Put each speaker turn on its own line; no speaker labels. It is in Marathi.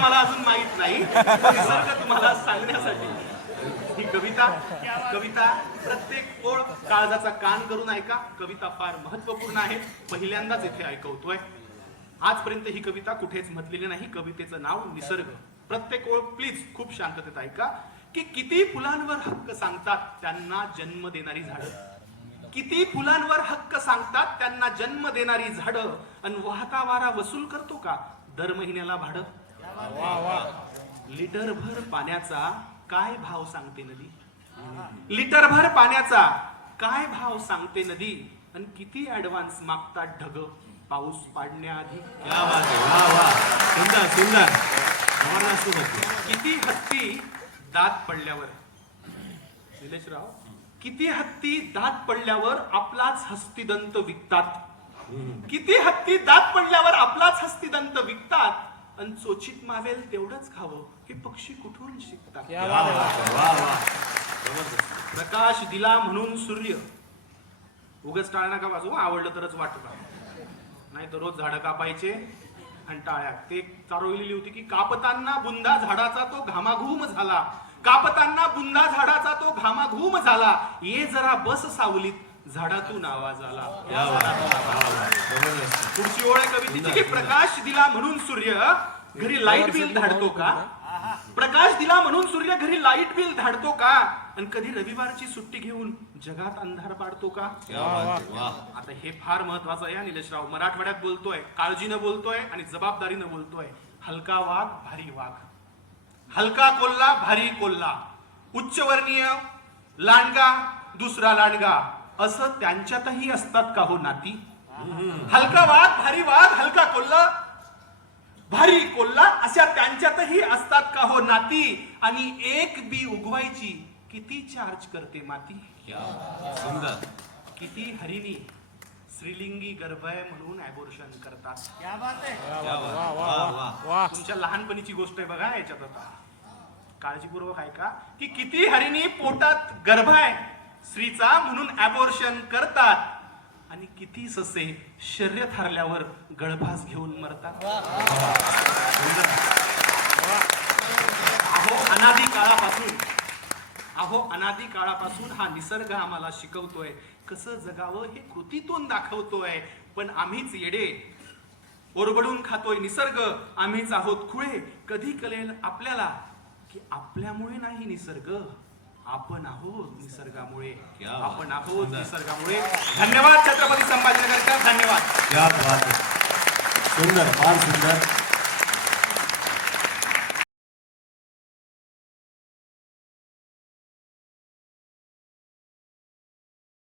मला अजून माहीत नाही. निसर्ग तुम्हाला सांगण्यासाठी. ही कविता कविता प्रत्येक ओळ काळजाचा कान करून ऐका. कविता फार महत्त्वपूर्ण आहे पहिल्यांदाच इथे ऐकवतोय. आजपर्यंत ही कविता कुठेच म्हटलेली नाही. कवितेचं नाव निसर्ग. प्रत्येक ओळ प्लीज खूप शांततेत ऐका. की किती फुलांवर हक्क सांगतात त्यांना जन्म देणारी झाडं. किती फुलांवर हक्क सांगतात त्यांना जन्म देणारी झाडं. आणि वाहता वारा वसूल करतो का? दर महिन्याला भाडं. लिटरभर पाण्याचा काय भाव सांगते नदी? पाण्याचा काय भाव सांगते नदी? आणि किती ऍडव्हान्स मागतात ढग? पाऊस पाडण्याआधी?
वा वा. सुंदर सुंदर.
किती हत्ती दात पडल्यावर? निलेशराव किती हत्ती दात पडल्यावर आपलाच हस्तिदंत विकतात? किती हत्ती दात पडल्यावर आपलाच आणि चोचित मावेल तेवढंच खावं. हे पक्षी कुठून शिकतात?
वा वा जबरदस्त.
प्रकाश दिला म्हणून सूर्य. उगच टाळ नका वाजवू? आवडलं तरच वाटू का? नाही तर रोज झाडं कापायचे आणि टाळ्या. ते चारोळलेली होती की कापताना बुंदा झाडाचा तो घामाघूम झाला. कापताना बुंदा झाडाचा तो घामाघूम झाला. ये जरा बस सावलीत. झाडातून आवाज आला. पुढची ओळ आहे कवितेची की प्रकाश दिला म्हणून सूर्य घरी लाइट बिल धाडतो का? प्रकाश दिला म्हणून सूर्य घरी लाइट बिल धाडतो का? आणि कधी रविवारची सुट्टी घेऊन जगात अंधार पाडतो का? आता हे फार महत्वाचं आहे निलेशराव. मराठवाड्यात बोलतोय काळजीनं बोलतोय आणि जबाबदारीनं बोलतोय. हलका वाघ भारी वाघ. हलका कोल्हा भारी कोल्हा. उच्चवर्णीय लांडगा दुसरा लांडगा. असं त्यांच्यातही असतात का हो नाती? हलका वाघ भारी वाघ हलका कोल्हा भारी कोल्हा अशा त्यांच्यातही असतात का हो नाती? आणि एक बी उगवायची किती चार्ज करते माती?
आहे. सुंदर.
किती हरिणी श्रीलिंगी गर्भ आहे म्हणून ॲबोर्शन करतात.
आहे.
तुमच्या लहानपणीची गोष्ट आहे बघा याच्यात आता. काळजीपूर्वक ऐका की किती हरिणी पोटात गर्भ आहे स्त्रीचा म्हणून ॲबोर्शन करतात. आणि किती ससे शर्यत हरल्यावर गळफास घेऊन मरतात. अहो अनादी काळापासून अहो अनादी काळापासून हा निसर्ग आम्हाला शिकवतोय. कसं जगावं हे कृतीतून दाखवतोय. पण आम्हीच येडे. ओरबडून खातोय निसर्ग. आम्हीच आहोत खुळे. कधी कळेल आपल्याला की आपल्यामुळे नाही निसर्ग? आपण आहोत निसर्गामुळे. आपण आहोत. निसर्गामुळे. धन्यवाद छत्रपती संभाजीनगरकर. धन्यवाद.
सुंदर फार सुंदर.